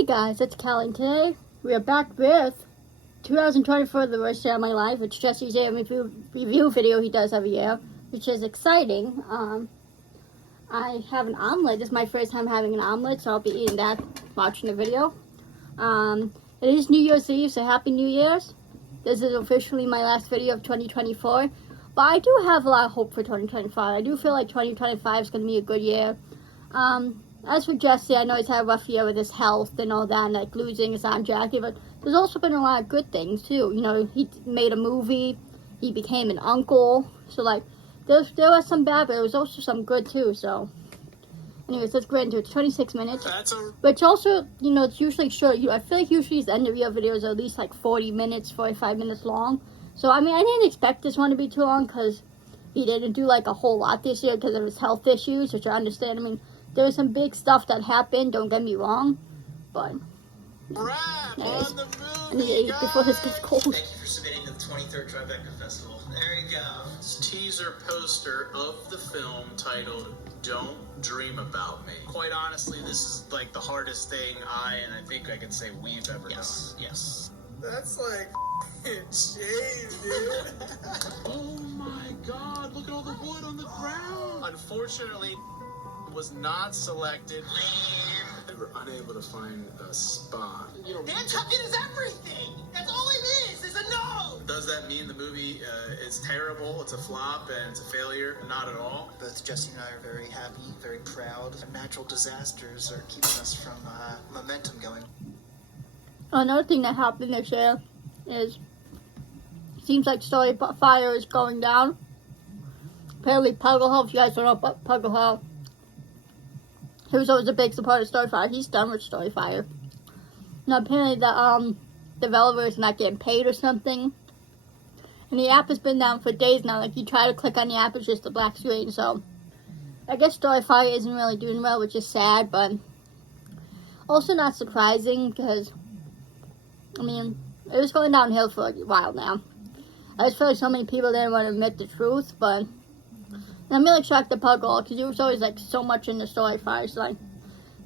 Hey guys, it's Callie, and today we are back with 2024, the worst year of my life. It's Jesse's year review video he does every year, which is exciting. I have an omelet. This is my first time having an omelet, so I'll be eating that, watching the video. It is New Year's Eve, so Happy New Year's. This is officially my last video of 2024, but I do have a lot of hope for 2025. I do feel like 2025 is going to be a good year. As for Jesse, I know he's had a rough year with his health and all that, and like losing his Aunt Jackie, but there's also been a lot of good things too. You know, he made a movie, he became an uncle, so like there was some bad, but there was also some good too. So anyways, let's get into it. It's 26 minutes, which also, you know, it's usually short. I feel like usually the end of your videos are at least like 40 minutes, 45 minutes long. So I mean, I didn't expect this one to be too long because he didn't do like a whole lot this year because of his health issues, which I understand. I mean, there was some big stuff that happened, don't get me wrong, but anyways, I need to eat before this gets cold. Thank you for submitting to the 23rd Tribeca Festival. There you go. Teaser poster of the film titled Don't Dream About Me. Quite honestly, this is like the hardest thing and I think I can say we've ever done. Yes. That's like shade, dude. Oh my god, look at all the wood on the ground. Unfortunately, was not selected. We were unable to find a spot. Nantucket is everything. That's all it is a no. Does that mean the movie is terrible, it's a flop, and it's a failure? Not at all. Both Jesse and I are very happy, very proud. Natural disasters are keeping us from momentum going. Another thing that happened this year is it seems like StoryFire is going down. Apparently Puggle Hell, if you guys don't know about Puggle Hell, he was always a big supporter of StoryFire. He's done with StoryFire. Now apparently the developer is not getting paid or something. And the app has been down for days now. Like you try to click on the app, it's just a black screen. So I guess StoryFire isn't really doing well, which is sad, but also not surprising because I mean it was going downhill for a while now. I just feel like so many people didn't want to admit the truth, but I'm really shocked at Puggle because he was always like so much into StoryFire. So like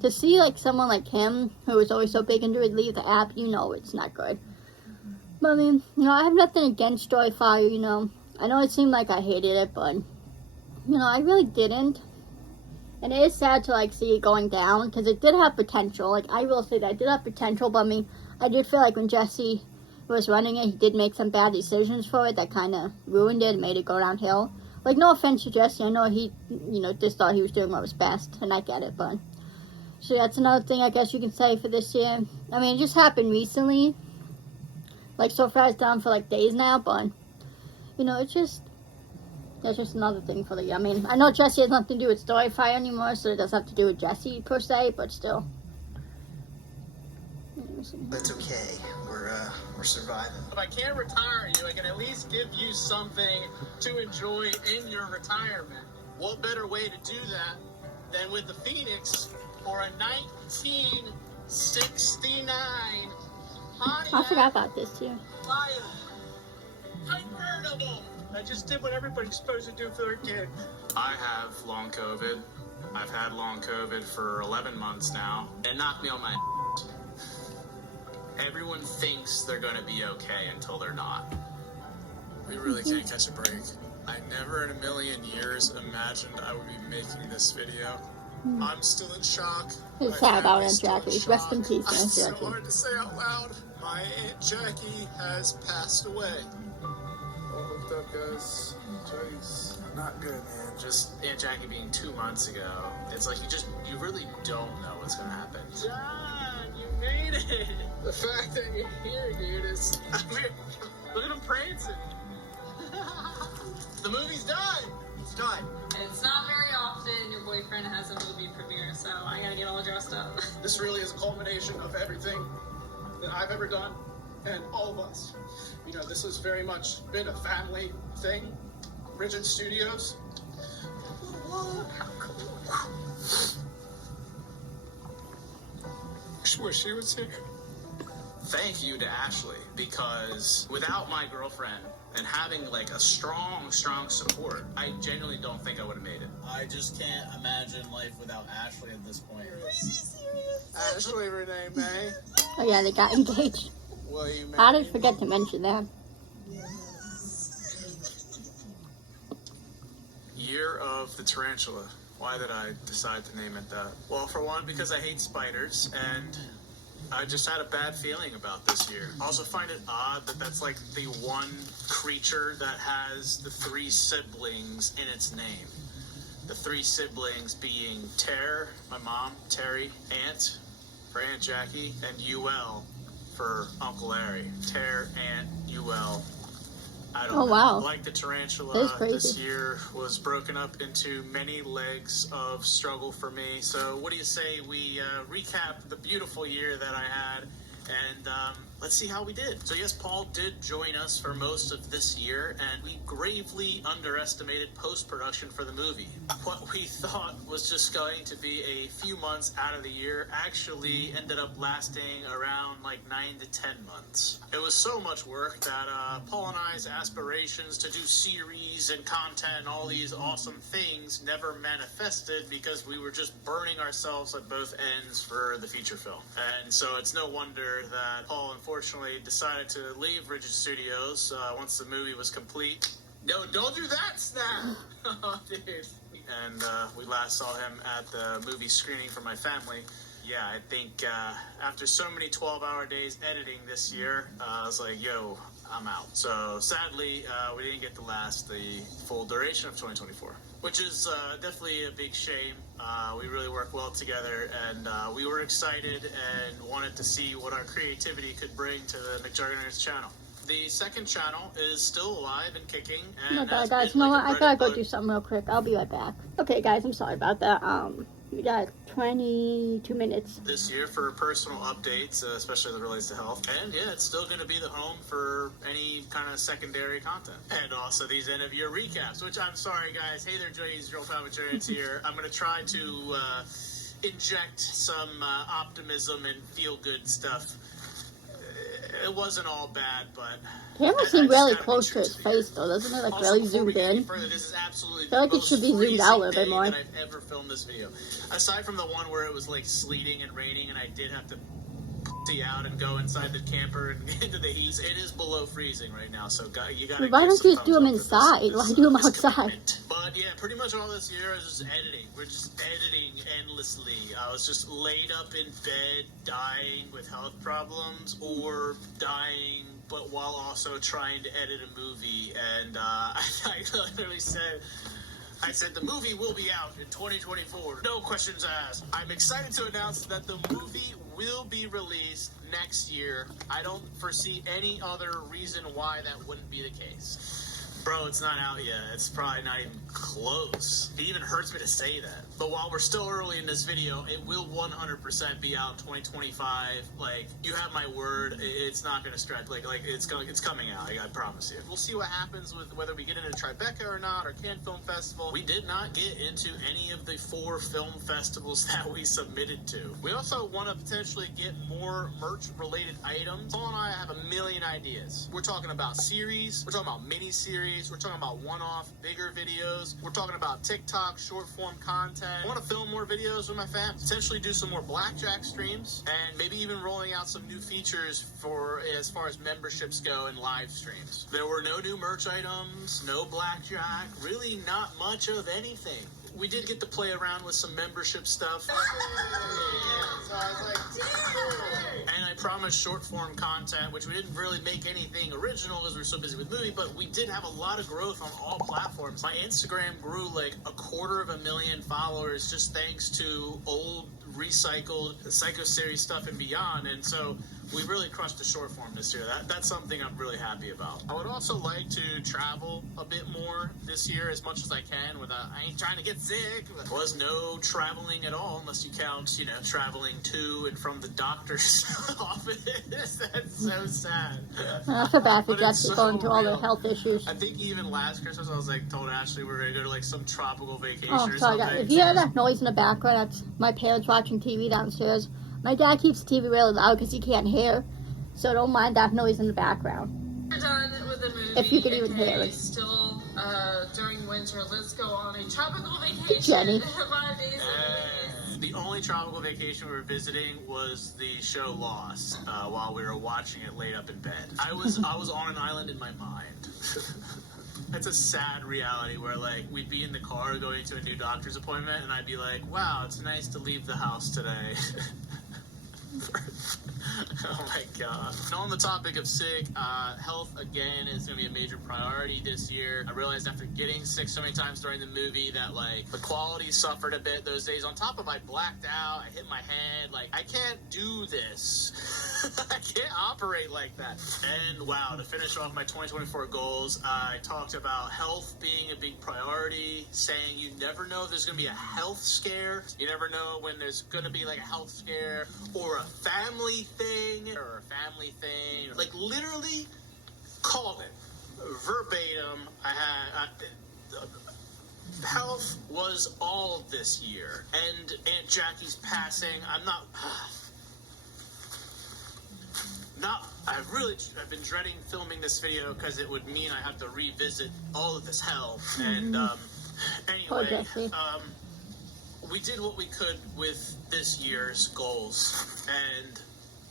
to see like someone like him who was always so big into it leave the app, you know it's not good. But I mean, you know, I have nothing against StoryFire. You know, I know it seemed like I hated it, but you know, I really didn't. And it is sad to like see it going down because it did have potential. Like I will say that it did have potential, but I mean, I did feel like when Jesse was running it, he did make some bad decisions for it that kind of ruined it and made it go downhill. Like, no offense to Jesse, I know he, you know, just thought he was doing what was best, and I get it, but so that's another thing I guess you can say for this year. I mean, it just happened recently. Like, so far it's down for, like, days now, but, you know, it's just, that's just another thing for the year. I mean, I know Jesse has nothing to do with StoryFire anymore, so it doesn't have to do with Jesse, per se, but still. That's okay. We're surviving. If I can't retire you, I can at least give you something to enjoy in your retirement. What better way to do that than with the Phoenix for a 1969 Pontiac? I forgot about this too. Convertible. I just did what everybody's supposed to do for their kid. I have long COVID. I've had long COVID for 11 months now. It knocked me on my Everyone thinks they're going to be okay until they're not. We really can't catch a break. I never in a million years imagined I would be making this video. I'm still in shock. It's sad about Aunt Jackie. Rest in peace, Aunt It's so Jackie. hard to say out loud. My Aunt Jackie has passed away. All hooked up, guys. Jackie's not good, man. Just Aunt Jackie being 2 months ago, it's like you really don't know what's going to happen. John, you made it. The fact that you're here, dude, is... I mean, look at him prancing. The movie's done. It's done. It's not very often your boyfriend has a movie premiere, so I gotta get all dressed up. This really is a culmination of everything that I've ever done, and all of us. You know, this has very much been a family thing. Rigid Studios. I wish she was here. Thank you to Ashley, because without my girlfriend and having like a strong support, I genuinely don't think I would have made it. I just can't imagine life without Ashley at this point. Are you serious? Ashley Renee May. Oh yeah, they got engaged. Will you How marry did I forget to mention that? Year of the Tarantula. Why did I decide to name it that? Well, for one, because I hate spiders, and I just had a bad feeling about this year. I also find it odd that that's like the one creature that has the 3 siblings in its name. The 3 siblings being Ter, my mom, Terry, Aunt, for Aunt Jackie, and UL for Uncle Larry. Ter, Aunt, UL. I don't Oh, know. wow. Like the That is tarantula, crazy. this year was broken up into many legs of struggle for me. So what do you say we recap the beautiful year that I had, and let's see how we did. So yes, Paul did join us for most of this year, and we gravely underestimated post-production for the movie. What we thought was just going to be a few months out of the year actually ended up lasting around like 9 to 10 months. It was so much work that Paul and I's aspirations to do series and content and all these awesome things never manifested because we were just burning ourselves at both ends for the feature film. And so it's no wonder that Paul unfortunately decided to leave Rigid Studios once the movie was complete. No, don't do that, Snap! Oh, dude. And we last saw him at the movie screening for my family. Yeah, I think after so many 12-hour days editing this year, I was like, yo, I'm out. So sadly, we didn't get to last the full duration of 2024, which is definitely a big shame. We really worked well together, and we were excited and wanted to see what our creativity could bring to the McJuggernaut's channel. The second channel is still alive and kicking. And Oh my god, guys, you know what? I gotta go do something real quick. I'll be right back. Okay, guys, I'm sorry about that. We got 22 minutes. This year for personal updates, especially that relates to health. And yeah, it's still going to be the home for any kind of secondary content. And also these end of year recaps, which I'm sorry, guys. Hey there, Joey's Real Palmatarians here. I'm going to try to inject some optimism and feel good stuff. It wasn't all bad, but Camera seemed really close to his face, though, doesn't it? Like, also, really before we zoomed get any in. further, this is absolutely I feel like the it should be most zoomed out a little freezing bit more. day that I've ever filmed this video. Aside from the one where it was like sleeting and raining, and I did have to see out and go inside the camper and get into the heat. It is below freezing right now, so you gotta. Why give don't some you just do thumbs them up for inside? this, Why do them this outside? commitment. But yeah, pretty much all this year is just editing. We're just editing endlessly. I was just laid up in bed, dying with health problems, or dying, but while also trying to edit a movie. And I literally said, the movie will be out in 2024. No questions asked. I'm excited to announce that the movie will be released next year. I don't foresee any other reason why that wouldn't be the case. Bro, it's not out yet. It's probably not even close. It even hurts me to say that. But while we're still early in this video, it will 100% be out in 2025. Like, you have my word. It's not going to stretch. Like it's coming out. I promise you. We'll see what happens with whether we get into Tribeca or not, or Cannes Film Festival. We did not get into any of the 4 film festivals that we submitted to. We also want to potentially get more merch-related items. Paul and I have a million ideas. We're talking about series. We're talking about mini-series. We're talking about one-off bigger videos. We're talking about TikTok, short-form content. I want to film more videos with my fam. Potentially do some more blackjack streams, and maybe even rolling out some new features for as far as memberships go and live streams. There were no new merch items, no blackjack, really not much of anything. We did get to play around with some membership stuff. So I was like, and I promised short form content, which we didn't really make anything original because we were so busy with movie, but we did have a lot of growth on all platforms. My Instagram grew like 250,000 followers just thanks to old recycled Psycho series stuff and beyond, and so we really crushed the short form this year. That's something I'm really happy about. I would also like to travel a bit more this year as much as I can without, I ain't trying to get sick. There was no traveling at all unless you count, traveling to and from the doctor's office. That's so sad. I feel bad for But it's Jessica so going through all the real. health issues. I think even last Christmas I was like told Ashley we're gonna go to like some tropical vacation Oh, or sorry, something. guys. If you hear that noise in the background, that's my parents watching TV downstairs. My dad keeps the TV really loud because he can't hear, so don't mind that noise in the background. We're done with the movie. If you could even okay, hear it. Still during winter, let's go on a tropical vacation. Jenny. 5 days. The only tropical vacation we were visiting was the show Lost, while we were watching it laid up in bed. I was on an island in my mind. That's a sad reality where, like, we'd be in the car going to a new doctor's appointment, and I'd be like, wow, it's nice to leave the house today. Oh my god. And on the topic of sick, health again is going to be a major priority this year. I realized after getting sick so many times during the movie that, like, the quality suffered a bit those days. On top of I blacked out, I hit my head, like, I can't do this. I can't operate like that. And wow, to finish off my 2024 goals, I talked about health being a big priority, saying you never know if there's going to be a health scare. You never know when there's going to be like a health scare or a family thing. Like literally called it verbatim. Health was all this year. And Aunt Jackie's passing, I've been dreading filming this video because it would mean I have to revisit all of this hell. And anyway, we did what we could with this year's goals, and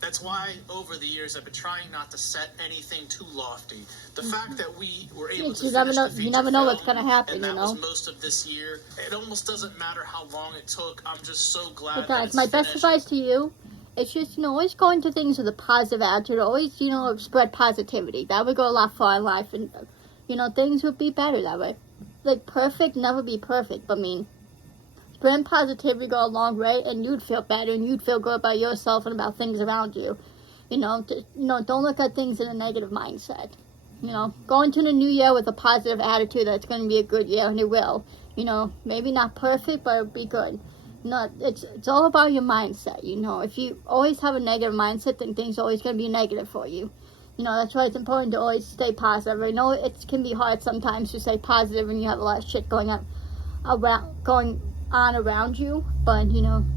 that's why over the years I've been trying not to set anything too lofty. The fact that we were able to you never know what's gonna happen, and that you know. was most of this year. It almost doesn't matter how long it took. I'm just so glad. But guys, my best advice to you. It's just, always go into things with a positive attitude. Always, spread positivity. That would go a lot far in life. And, things would be better that way. Like, perfect, never be perfect. But, spreading positivity go a long way. And you'd feel better. And you'd feel good about yourself and about things around you. Don't look at things in a negative mindset. Go into the new year with a positive attitude that it's going to be a good year. And it will. Maybe not perfect, but it'll be good. It's all about your mindset, If you always have a negative mindset, then things are always going to be negative for you. That's why it's important to always stay positive. I know it can be hard sometimes to stay positive when you have a lot of shit going on around you. But,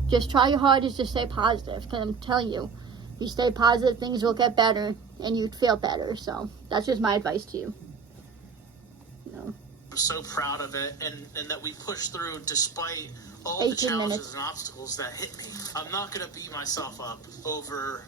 just try your hardest to stay positive. Because I'm telling you, if you stay positive, things will get better and you'd feel better. So that's just my advice to you. I'm so proud of it, and that we pushed through despite all the challenges and obstacles that hit me. I'm not going to beat myself up over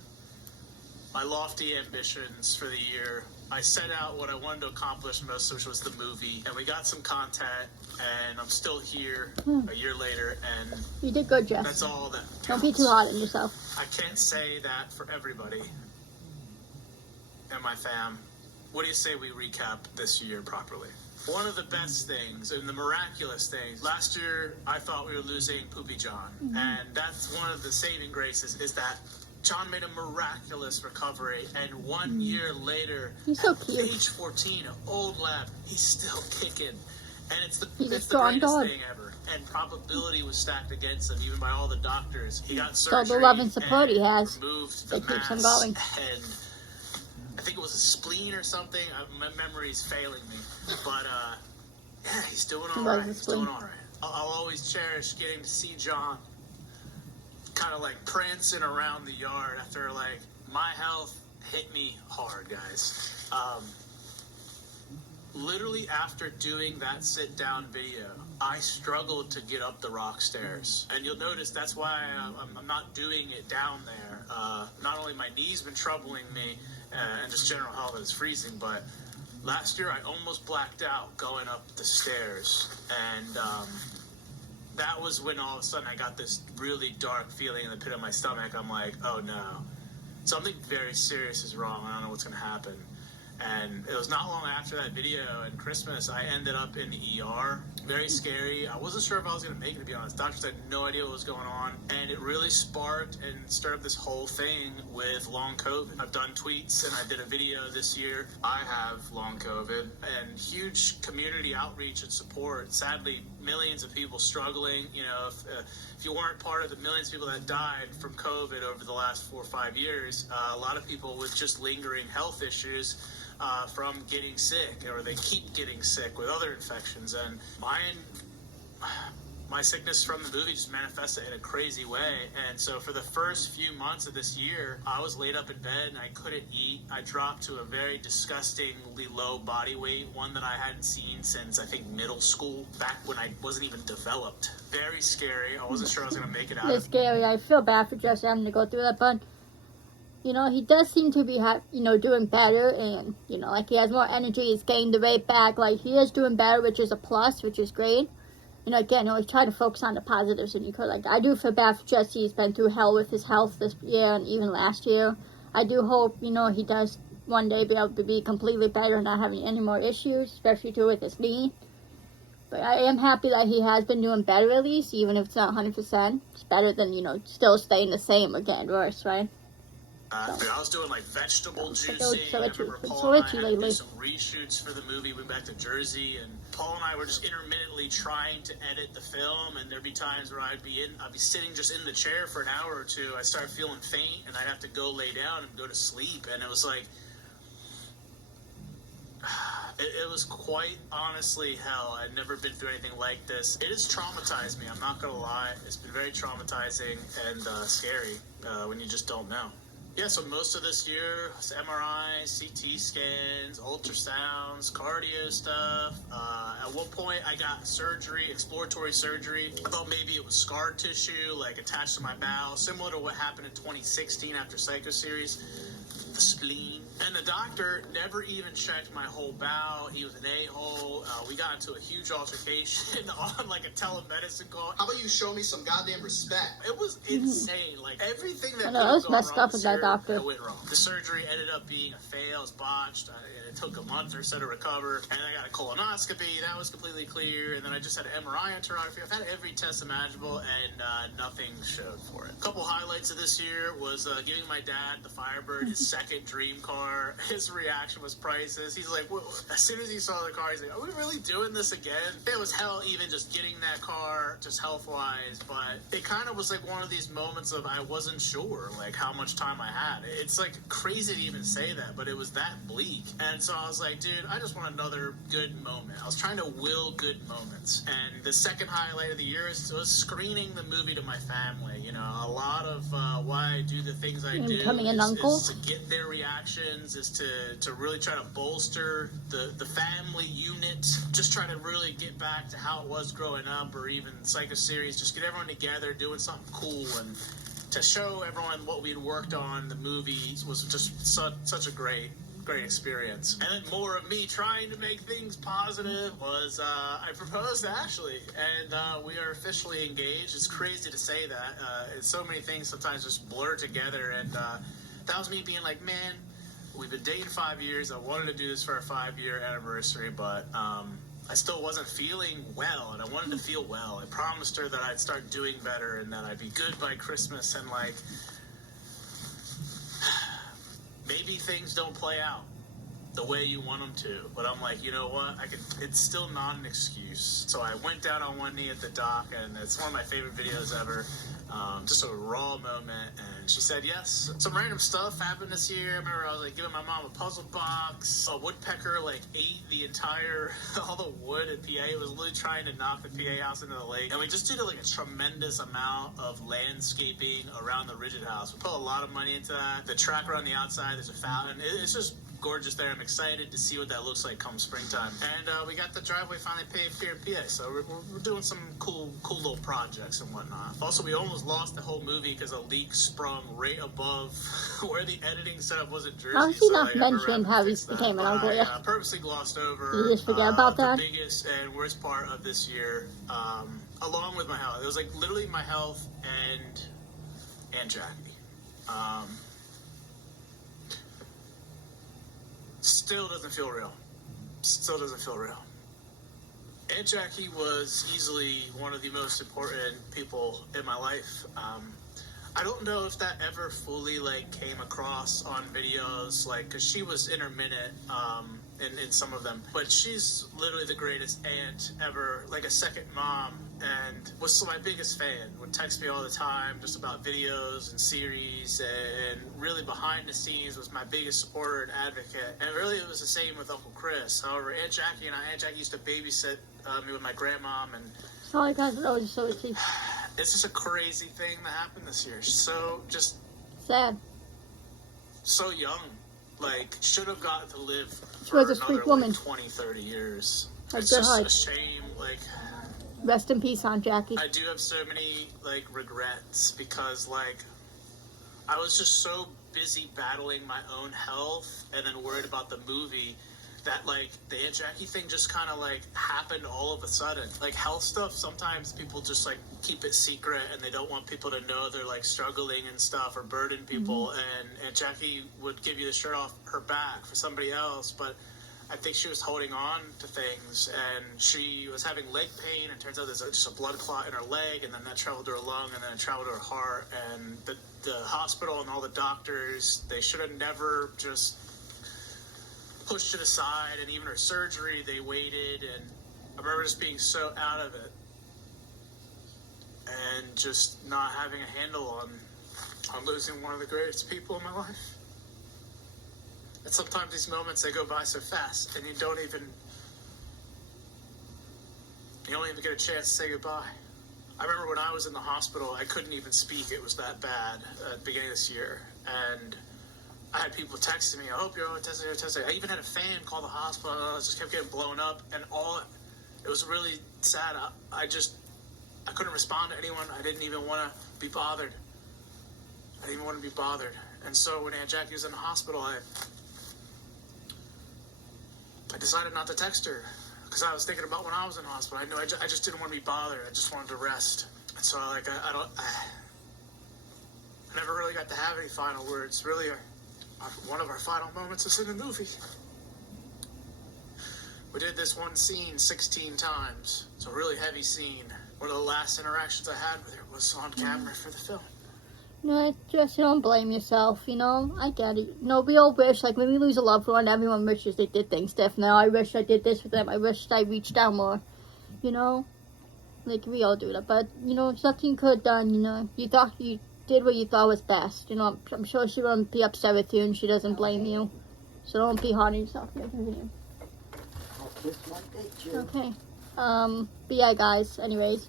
my lofty ambitions for the year. I set out what I wanted to accomplish most, which was the movie, and we got some content, and I'm still here a year later, and you did good, Jeff. That's all that counts. Don't be too hard on yourself. I can't say that for everybody and my fam. What do you say we recap this year properly? One of the best things and the miraculous things, last year I thought we were losing Poopy John. And that's one of the saving graces, is that John made a miraculous recovery. And 1 year later, he's so at cute. age 14, an old lab, he's still kicking. And it's the greatest thing ever. And probability was stacked against him, even by all the doctors. He got surgery. So the love and support he has, removed the that keeps him mass, going. And I think it was a spleen or something. My memory's failing me. But, yeah, he's doing all right. He's doing all right. I'll always cherish getting to see John kind of, like, prancing around the yard after, like, my health hit me hard, guys. Literally after doing that sit-down video, I struggled to get up the rock stairs. And you'll notice that's why I'm not doing it down there. Not only my knees been troubling me, and just general health is freezing, but last year I almost blacked out going up the stairs, and that was when all of a sudden I got this really dark feeling in the pit of my stomach. I'm like, oh no, something very serious is wrong. I don't know what's going to happen. And it was not long after that video and Christmas, I ended up in the ER. Very scary. I wasn't sure if I was going to make it, to be honest. Doctors had no idea what was going on. And it really sparked and stirred this whole thing with long COVID. I've done tweets and I did a video this year. I have long COVID and huge community outreach and support. Sadly, millions of people struggling. If you weren't part of the millions of people that died from COVID over the last 4 or 5 years, a lot of people with just lingering health issues from getting sick, or they keep getting sick with other infections. And mine my sickness from the movie just manifested in a crazy way. And so for the first few months of this year, I was laid up in bed and I couldn't eat. I dropped to a very disgustingly low body weight, one that I hadn't seen since I think middle school, back when I wasn't even developed. Very scary. I wasn't sure I was going to make it out. It's scary. I feel bad for Jesse having to go through that, but you know, he does seem to be, doing better, and, like, he has more energy, he's getting the weight back, like, he is doing better, which is a plus, which is great. Again, always try to focus on the positives when you could. Like, I do feel bad for Jesse. He's been through hell with his health this year and even last year. I do hope, he does one day be able to be completely better and not having any more issues, especially too with his knee. But I am happy that he has been doing better at least, even if it's not 100%. It's better than, still staying the same or getting worse, right? I was doing like vegetable juicing. So I itchy. remember It's Paul so and I itchy had to lately. do some reshoots for the movie. We went back to Jersey, and Paul and I were just intermittently trying to edit the film. And there'd be times where I'd be sitting just in the chair for an hour or two. I'd start feeling faint, and I'd have to go lay down and go to sleep. And it was like, it was quite honestly hell. I'd never been through anything like this. It has traumatized me. I'm not gonna lie. It's been very traumatizing and scary when you just don't know. Yeah, so most of this year was MRIs, CT scans, ultrasounds, cardio stuff. At one point, I got surgery, exploratory surgery. I thought maybe it was scar tissue, like attached to my bowel, similar to what happened in 2016 after Psycho series, the spleen. And the doctor never even checked my whole bowel. He was an a-hole. We got into a huge altercation on like a telemedicine call. How about you show me some goddamn respect? It was insane. Like everything that I know, it was messed up with that doctor. went wrong. The surgery ended up being a fail. It was botched. It took a month or so to recover. And I got a colonoscopy. That was completely clear. And then I just had an MRI enterography. I've had every test imaginable, and nothing showed for it. A couple highlights of this year was giving my dad, the Firebird, his second dream car. His reaction was priceless. He's like, as soon as he saw the car, he's like, are we really doing this again? It was hell even just getting that car, just health-wise. But it kind of was like one of these moments of I wasn't sure, like, how much time I had. It's like crazy to even say that, but it was that bleak. And so I was like, dude, I just want another good moment. I was trying to will good moments. And the second highlight of the year was screening the movie to my family. A lot of why I do the things I do Becoming an uncle? is to get their reactions, is to really try to bolster the family unit, just try to really get back to how it was growing up, or even Psycho series, just get everyone together doing something cool, and to show everyone what we'd worked on. The movie was just such a great experience. And then more of me trying to make things positive was I proposed to Ashley, and we are officially engaged. It's crazy to say that. So many things sometimes just blur together, and that was me being like, man, we've been dating 5 years. I wanted to do this for our 5-year anniversary, but I still wasn't feeling well, and I wanted to feel well. I promised her that I'd start doing better and that I'd be good by Christmas, and like, maybe things don't play out the way you want them to, but I'm like, you know what? It's still not an excuse. So I went down on one knee at the dock, and it's one of my favorite videos ever. Just a raw moment, and she said yes. Some random stuff happened this year. I remember I was like giving my mom a puzzle box. A woodpecker like ate the entire all the wood in PA. It was literally trying to knock the PA house into the lake, and we just did like a tremendous amount of landscaping around the Rigid house. We put a lot of money into that. The tracker on the outside, there's a fountain. It's just gorgeous there. I'm excited to see what that looks like come springtime. And we got the driveway finally paved here in PA, so we're doing some cool little projects and whatnot. Also, we almost lost the whole movie because a leak sprung right above where the editing setup was in Jersey. How is he not mentioning how he became an uncle yet? I purposely glossed over Did you just forget about that? the biggest and worst part of this year, along with my health. It was like literally my health and Jackie. Still doesn't feel real. Aunt Jackie was easily one of the most important people in my life. I don't know if that ever fully came across on videos, because she was intermittent in some of them, but she's literally the greatest aunt ever, like a second mom, and was my biggest fan. Would text me all the time just about videos and series, and really behind the scenes was my biggest supporter and advocate. And really it was the same with Uncle Chris. However, Aunt Jackie used to babysit me with my grandmom, and Sorry guys, that was so itchy. It's just a crazy thing that happened this year. So just Sad. so young. Like, should have gotten to live She for was a another sweet woman. 20, 30 years. Like, It's good just heart. a shame. Like, Rest in peace, Aunt Jackie. I do have so many, like, regrets because, like, I was just so busy battling my own health and then worried about the movie that, like, the Aunt Jackie thing just kind of, like, happened all of a sudden. Like, health stuff, sometimes people just, like, keep it secret and they don't want people to know they're, like, struggling and stuff or burden people. And Aunt Jackie would give you the shirt off her back for somebody else, but I think she was holding on to things, and she was having leg pain, and turns out there's just a blood clot in her leg, and then that traveled to her lung, and then it traveled to her heart, and the hospital and all the doctors, they should have never just pushed it aside, and even her surgery, they waited, and I remember just being so out of it, and just not having a handle on losing one of the greatest people in my life. And sometimes these moments, they go by so fast, and you don't even get a chance to say goodbye. I remember when I was in the hospital, I couldn't even speak. It was that bad at the beginning of this year. And I had people texting me, I hope you're on testing. I even had a fan call the hospital, and I just kept getting blown up. And it was really sad. I couldn't respond to anyone. I didn't even want to be bothered. And so when Aunt Jackie was in the hospital, I decided not to text her because I was thinking about when I was in the hospital. I just didn't want to be bothered. I just wanted to rest. And so, like, I never really got to have any final words. Really, one of our final moments was in the movie. We did this one scene 16 times. It's a really heavy scene. One of the last interactions I had with her was on camera for the film. No, just don't blame yourself, you know? I get it. No, we all wish, like, when we lose a loved one, everyone wishes they did things different. I wish I did this for them. I wish I reached out more, you know? Like, we all do that. But, you know, it's nothing you could have done, you know? You thought you did what you thought was best, you know? I'm sure she won't be upset with you and she doesn't blame you. So don't be hard on yourself. Okay. But yeah, guys, anyways,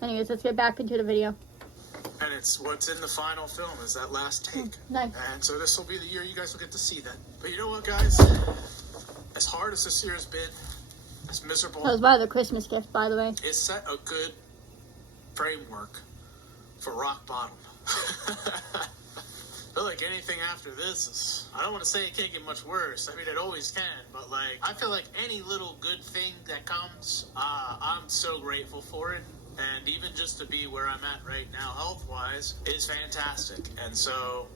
let's get back into the video. And it's what's in the final film is that last take. Nice. And so this will be the year you guys will get to see that. But you know what, guys? As hard as this year has been, as miserable, That was one of the Christmas gifts, by the way. it set a good framework for rock bottom. I feel like anything after this is, I don't want to say it can't get much worse. I mean, it always can. But, like, I feel like any little good thing that comes, I'm so grateful for it. And even just to be where I'm at right now, health-wise, is fantastic. And so,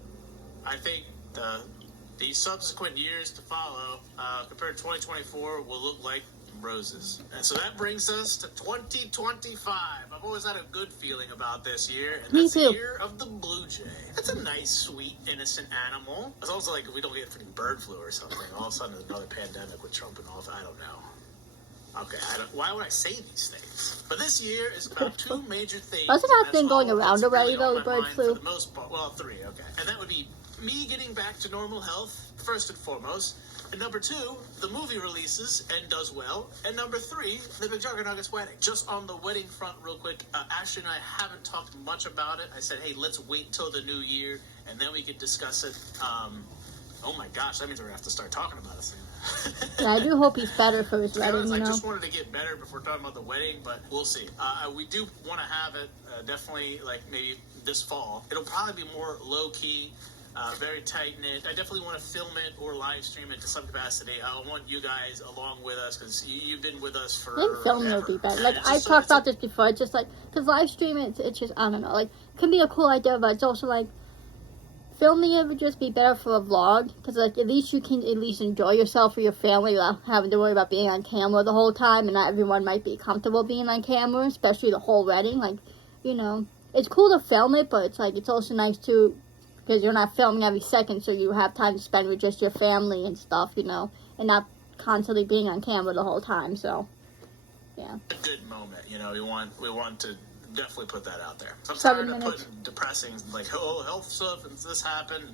I think the subsequent years to follow, compared to 2024, will look like roses. And so that brings us to 2025. I've always had a good feeling about this year, and Me that's too. the year of the blue jay. It's a nice, sweet, innocent animal. It's also like if we don't get freaking bird flu or something, all of a sudden there's another pandemic with Trump and all that. I don't know. Okay, why would I say these things? But this year is about two major things. Wasn't that and thing that's going all around that's already, really though, on the my bird mind flu? For the most part. Well, 3, okay. And that would be me getting back to normal health, first and foremost. And number 2, the movie releases and does well. And number 3, the McJuggernuggets wedding. Just on the wedding front, real quick, Ashley and I haven't talked much about it. I said, hey, let's wait till the new year, and then we could discuss it. Oh my gosh, that means we're going to have to start talking about it soon. Yeah, I do hope he's better for his wedding, I you know? just wanted to get better before talking about the wedding, but we'll see. We do want to have it definitely, like, maybe this fall. It'll probably be more low-key, very tight-knit. I definitely want to film it or live stream it to some capacity. I want you guys along with us, because you've been with us for I think filming would be better. Like, And I've it's talked about it's this before, it's just like, because live streaming, it's just, I don't know, like, it can be a cool idea, but it's also like, filming it would just be better for a vlog, because like at least you can at least enjoy yourself or your family without having to worry about being on camera the whole time, and not everyone might be comfortable being on camera, especially the whole wedding. Like, you know, it's cool to film it, but it's like it's also nice too, because you're not filming every second, so you have time to spend with just your family and stuff, you know, and not constantly being on camera the whole time. So, yeah. a good moment. You know, we want to definitely put that out there. I'm 7 tired of minutes. putting depressing, like, oh, health stuff and this happened.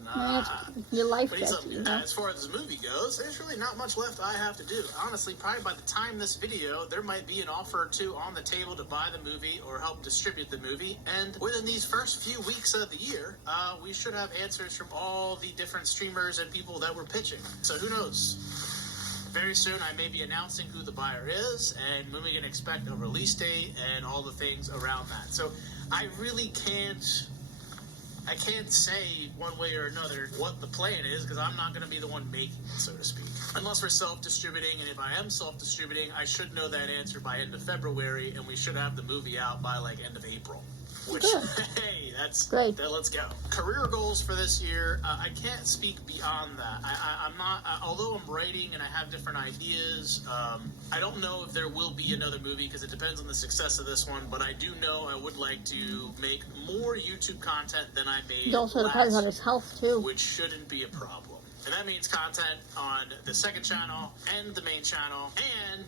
Your life We need gets some, you know. as far as this movie goes, there's really not much left I have to do. Honestly, probably by the time this video, there might be an offer or two on the table to buy the movie or help distribute the movie. And within these first few weeks of the year, we should have answers from all the different streamers and people that we're pitching. So who knows? Very soon, I may be announcing who the buyer is and when we can expect a release date and all the things around that. So I really can't say one way or another what the plan is because I'm not going to be the one making it, so to speak. Unless we're self-distributing, and if I am self-distributing, I should know that answer by end of February, and we should have the movie out by like end of April. Which, hey, that's great. Let's go. Career goals for this year. I can't speak beyond that. I'm not, although I'm writing and I have different ideas, I don't know if there will be another movie because it depends on the success of this one, but I do know I would like to make more YouTube content than I made It also depends on his health, too. which shouldn't be a problem. And that means content on the second channel and the main channel. And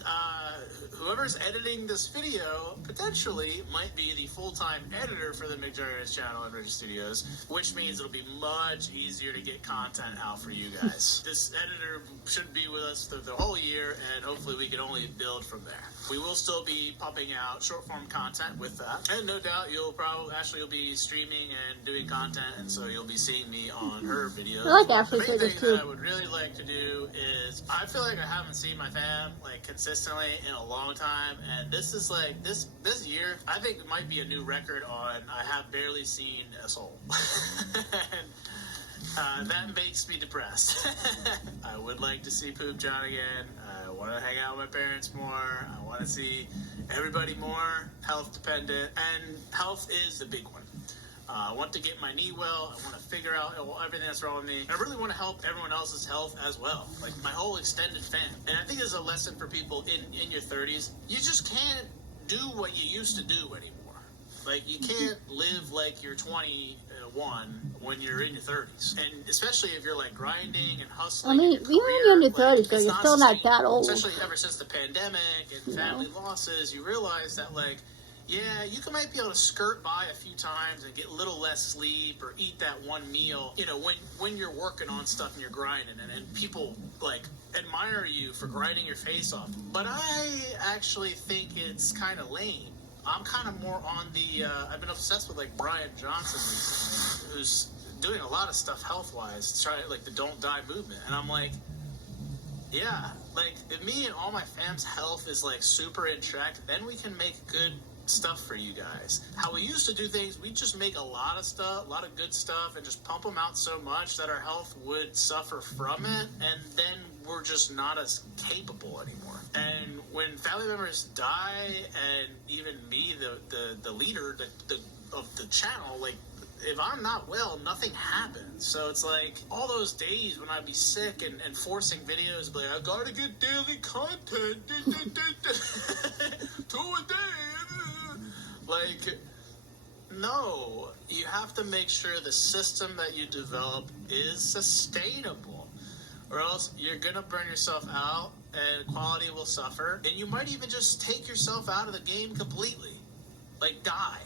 whoever's editing this video potentially might be the full-time editor for the McJuggienation channel and Ridge Studios, which means it'll be much easier to get content out for you guys. This editor should be with us the whole year, and hopefully we can only build from there. We will still be pumping out short-form content with that. And no doubt you'll be streaming and doing content, and so you'll be seeing me on her videos. I like Ashley The main figures, thing too. that I would really like to do is, I feel like I haven't seen my fam like consistently in a long time, and this is like this year I think it might be a new record on I have barely seen a soul. And that makes me depressed. I would like to see Poop John again. I want to hang out with my parents more. I want to see everybody more health dependent, and health is the big one. I want to get my knee well. I want to figure out everything that's wrong with me. I really want to help everyone else's health as well, like my whole extended fam. And I think there's a lesson for people in your 30s. You just can't do what you used to do anymore. Like, you can't live like you're 21 when you're in your 30s. And especially if you're, like, grinding and hustling. I mean, in your you're in your career, 30s, so it's you're still not that sustainable. old. Especially ever since the pandemic and family losses, you realize that, like, yeah, you might be able to skirt by a few times and get a little less sleep or eat that one meal, you know, when you're working on stuff and you're grinding and people, like, admire you for grinding your face off. But I actually think it's kind of lame. I'm kind of more on the, I've been obsessed with, like, Brian Johnson recently, who's doing a lot of stuff health-wise, trying, like, the Don't Die movement. And I'm like, yeah, like, if me and all my fam's health is, like, super in check, then we can make good stuff for you guys. How we used to do things, we just make a lot of good stuff and just pump them out so much that our health would suffer from it, and then we're just not as capable anymore. And when family members die, and even me, the leader of the channel, like, if I'm not well, nothing happens. So it's like all those days when I'd be sick and forcing videos, like, I gotta get daily content 2 a day. Like, no, you have to make sure the system that you develop is sustainable, or else you're gonna burn yourself out and quality will suffer, and you might even just take yourself out of the game completely, like die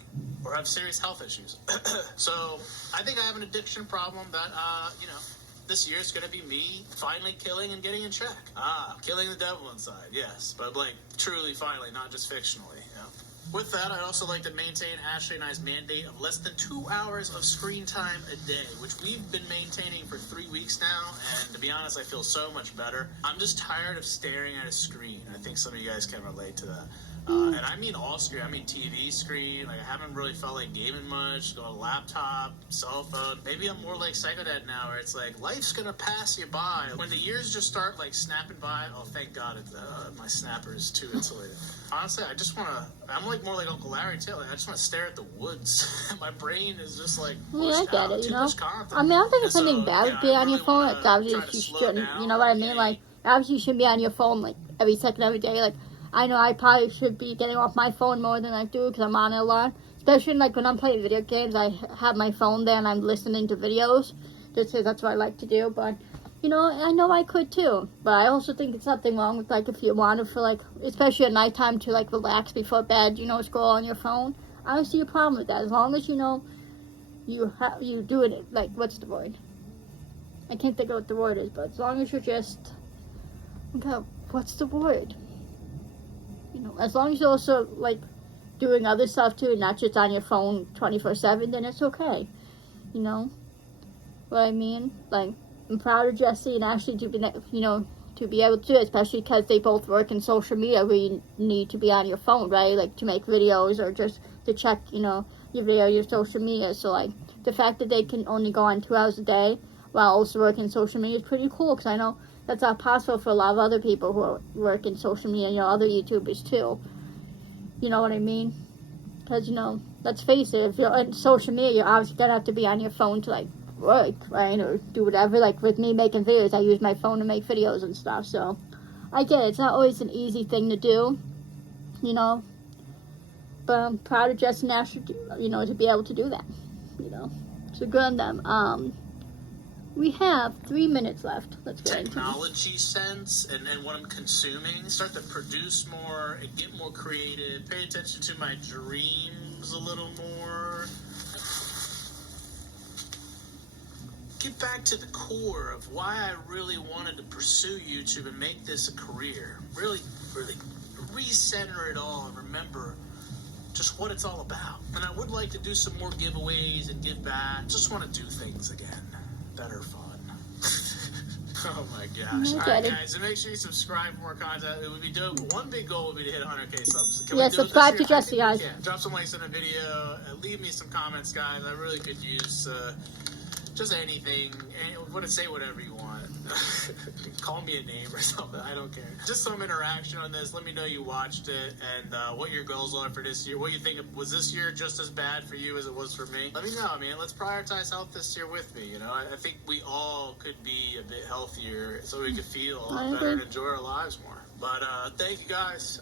or have serious health issues. So I think I have an addiction problem that you know, this year is going to be me finally killing and getting in check. Killing the devil inside, yes, but like truly finally, not just fictionally. Yeah. With that, I'd also like to maintain Ashley and I's mandate of less than 2 hours of screen time a day, which we've been maintaining for 3 weeks now, and to be honest, I feel so much better. I'm just tired of staring at a screen. I think some of you guys can relate to that. And I mean all screen, I mean TV screen. Like, I haven't really felt like gaming much. Go to laptop, cell phone. Maybe I'm more like Psycho Dad now, where it's like, life's gonna pass you by. When the years just start like snapping by, oh thank God, my snapper is too insulated. Honestly, I just wanna, I'm like more like Uncle Larry too. Like, I just wanna stare at the woods. My brain is just like, I mean, I get it, you know. content. I mean, I don't think it's And something so, bad you with know, being I on your really phone. wanna Like, obviously, try to you slow shouldn't. down You know what I and mean? get Like, obviously, you shouldn't be on your phone like every second, every day. Like, I know I probably should be getting off my phone more than I do because I'm on it a lot. Especially like when I'm playing video games, I have my phone there and I'm listening to videos. Just because that's what I like to do. But, you know I could too. But I also think it's nothing wrong with, like, if you want to, for, like, especially at nighttime to, like, relax before bed, you know, scroll on your phone. I don't see a problem with that. As long as, you know, you doing it, like, what's the word? I can't think of what the word is, but as long as you're just, okay, what's the word? You know, as long as you're also, like, doing other stuff too, not just on your phone 24/7, then it's okay. You know what I mean? Like, I'm proud of Jesse and Ashley to be, you know, to be able to do it, especially because they both work in social media where you need to be on your phone, right? Like, to make videos or just to check, you know, your video, your social media. So, like, the fact that they can only go on 2 hours a day while also working in social media is pretty cool, because I know that's not possible for a lot of other people who work in social media, you know, other YouTubers too. You know what I mean? Because, you know, let's face it, if you're in social media, you're obviously going to have to be on your phone to, like, work, right? Or do whatever. Like, with me making videos, I use my phone to make videos and stuff. So, I get it. It's not always an easy thing to do, you know. But I'm proud of Jess and Ashley, you know, to be able to do that, you know. So, good on them. We have 3 minutes left. Let's go into technology sense and what I'm consuming. Start to produce more and get more creative. Pay attention to my dreams a little more. Get back to the core of why I really wanted to pursue YouTube and make this a career. Really recenter it all and remember just what it's all about. And I would like to do some more giveaways and give back. Just want to do things again that are fun. Oh my gosh. Alright guys, and make sure you subscribe for more content. It would be dope. One big goal would be to hit 100k subs. Can yeah, subscribe to Jesse, guys. Drop some likes in the video. Leave me some comments, guys. I really could use just anything. Say whatever you want. Call me a name or something. I don't care. Just some interaction on this. Let me know you watched it and what your goals are for this year. What you think was this year just as bad for you as it was for me? Let me know, man. Let's prioritize health this year with me. You know, I think we all could be a bit healthier so we could feel a lot better and enjoy our lives more. But thank you guys.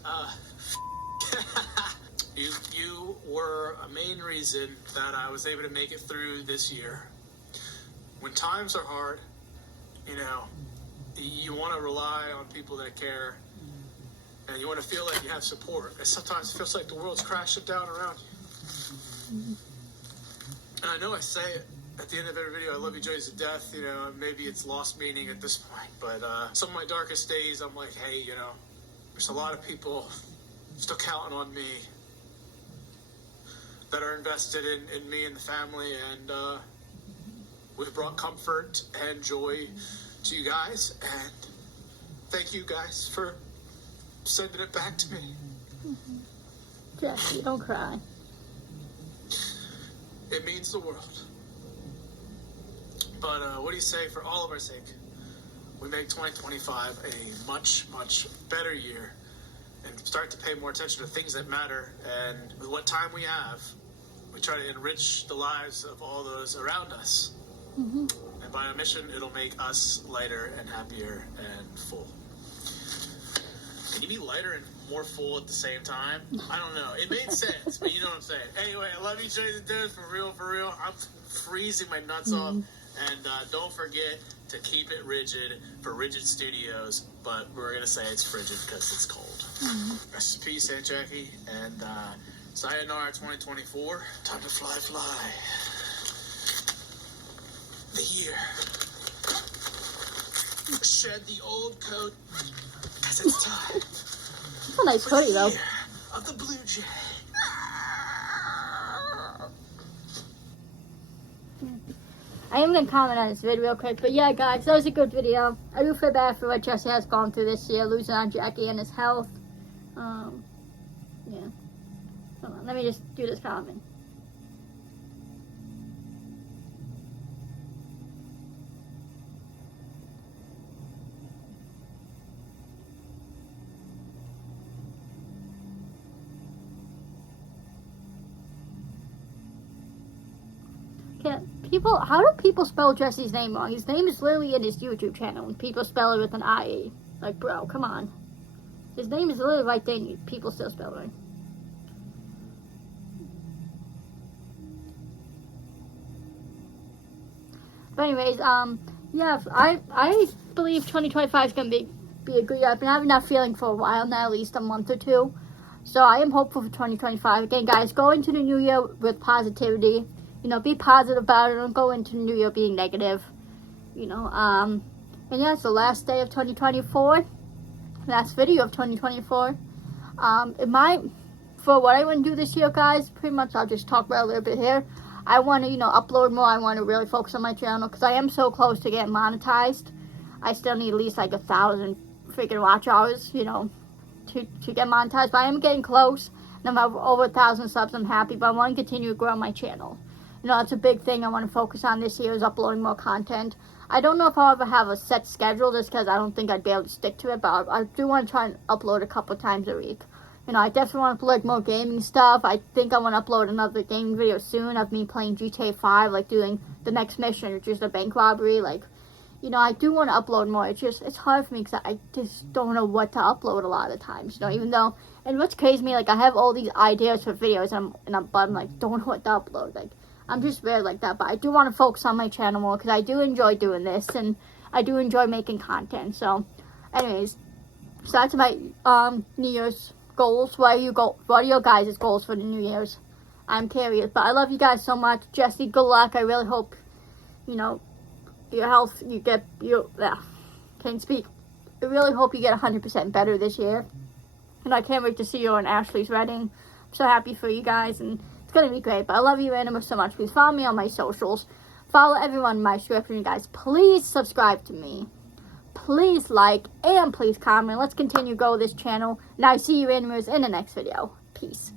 You were a main reason that I was able to make it through this year. When times are hard, you know, you want to rely on people that care, and you want to feel like you have support. And sometimes it feels like the world's crashing down around you. And I know I say it at the end of every video, I love you, Joyce, to death. You know, maybe it's lost meaning at this point, but some of my darkest days, I'm like, hey, you know, there's a lot of people still counting on me that are invested in me and the family, and we've brought comfort and joy to you guys, and thank you guys for sending it back to me. Jesse, don't cry. It means the world. But what do you say, for all of our sake, we make 2025 a much, much better year and start to pay more attention to things that matter, and with what time we have, we try to enrich the lives of all those around us. And by our mission, it'll make us lighter and happier and full. Can you be lighter and more full at the same time? I don't know. It made sense, but you know what I'm saying. Anyway, I love you, Jason, dude. For real. I'm freezing my nuts off. And don't forget to keep it rigid for Rigid Studios, but we're going to say it's frigid because it's cold. Rest in peace, Aunt Jackie. And sayonara 2024. Time to fly. The year. Shed the old coat, because it's time. That's a nice hoodie, though. Of the Blue Jay. I am going to comment on this video real quick, but yeah, guys, that was a good video. I do feel bad for what Jesse has gone through this year, losing on Jackie and his health. Yeah. Hold on, let me just do this comment. How do people spell Jesse's name wrong? His name is literally in his YouTube channel, and people spell it with an IE. Like, bro, come on. His name is literally right there, and people still spell it right. But anyways, yeah, I believe 2025 is going to be a good year. I've been having that feeling for a while now, at least a month or two. So I am hopeful for 2025. Again, guys, go into the new year with positivity. You know, be positive about it. Don't go into the new year being negative. You know, and yeah, it's the last day of 2024. Last video of 2024. It might, for what I want to do this year, guys, pretty much I'll just talk about a little bit here. I want to, you know, upload more. I want to really focus on my channel because I am so close to getting monetized. I still need at least like 1,000 freaking watch hours, you know, to get monetized. But I am getting close. And I'm over 1,000 subs. I'm happy, but I want to continue to grow my channel. You know, that's a big thing I want to focus on this year is uploading more content. I don't know if I'll ever have a set schedule just because I don't think I'd be able to stick to it, but I do want to try and upload a couple times a week. You know, I definitely want to upload more gaming stuff. I think I want to upload another gaming video soon of me playing GTA 5, like doing the next mission, which is the bank robbery. Like, you know, I do want to upload more. It's hard for me because I just don't know what to upload a lot of times. You know, even though, and what's crazy to me, like I have all these ideas for videos, but I'm like, don't know what to upload. Like, I'm just weird like that, but I do want to focus on my channel more because I do enjoy doing this and I do enjoy making content. So, anyways, so that's my New Year's goals. What are your guys' goals for the New Year's? I'm curious, but I love you guys so much. Jesse, good luck. I really hope, you know, your health, can't speak. I really hope you get 100% better this year. And I can't wait to see you on Ashley's wedding. I'm so happy for you guys, and it's going to be great. But I love you, Animals, so much. Please follow me on my socials. Follow everyone in my description, guys. Please subscribe to me. Please like and please comment. Let's continue to grow this channel. And I see you, Animals, in the next video. Peace.